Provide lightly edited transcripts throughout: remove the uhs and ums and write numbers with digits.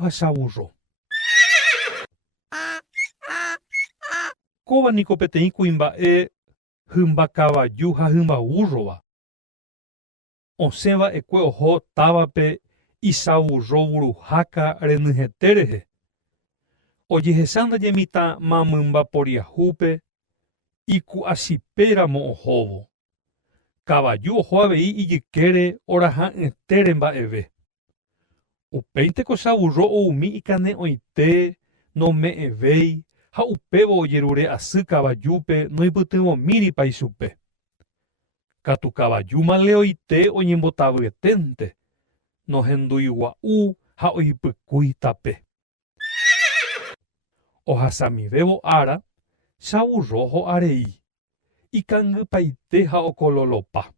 ha chavurro. Kóvaniko peteĩ kuimba'e hymba kavaju ha hymba burrova. Osẽva'ekue oho távape isavurro vuruháka renyhẽte rehe. Ojehesa ndaje mitã mamýmba poriahúpe iku'asipéramo ohóvo. Kavaju oho avei ijykére oraha'ỹtére mba'eve. Upéinteko chavurro oumi ikane oite nome'ẽvéi ha upévo ojerure asy kavajúpe noipytyvõmíripa ichupe. Katu kavaju maleoite oñembotavyeténte, nohenduigua'u ha oipykúi tape. Ohasamivévo ára chavurro ho'arei, ikangypaite ha okololopa.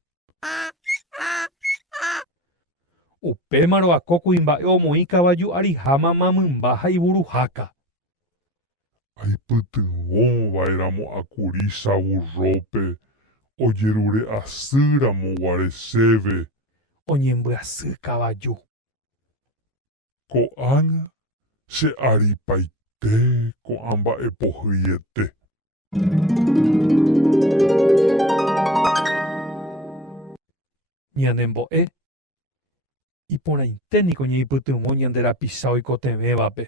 Upémarõ ako kuimba'e omoĩ kavaju ariháma mamymba ha ivuruháka. Aipytyvõva'eramo akuri chavurrópe ojerure asýramo guarechéve. Oñembyasy kavaju. Ko'ág̃a che arípaite ko'ã mba'epohýiete. Ñanembo'e iporãiténiko ñeipytyvõ ñande rapicha oikotevẽvape.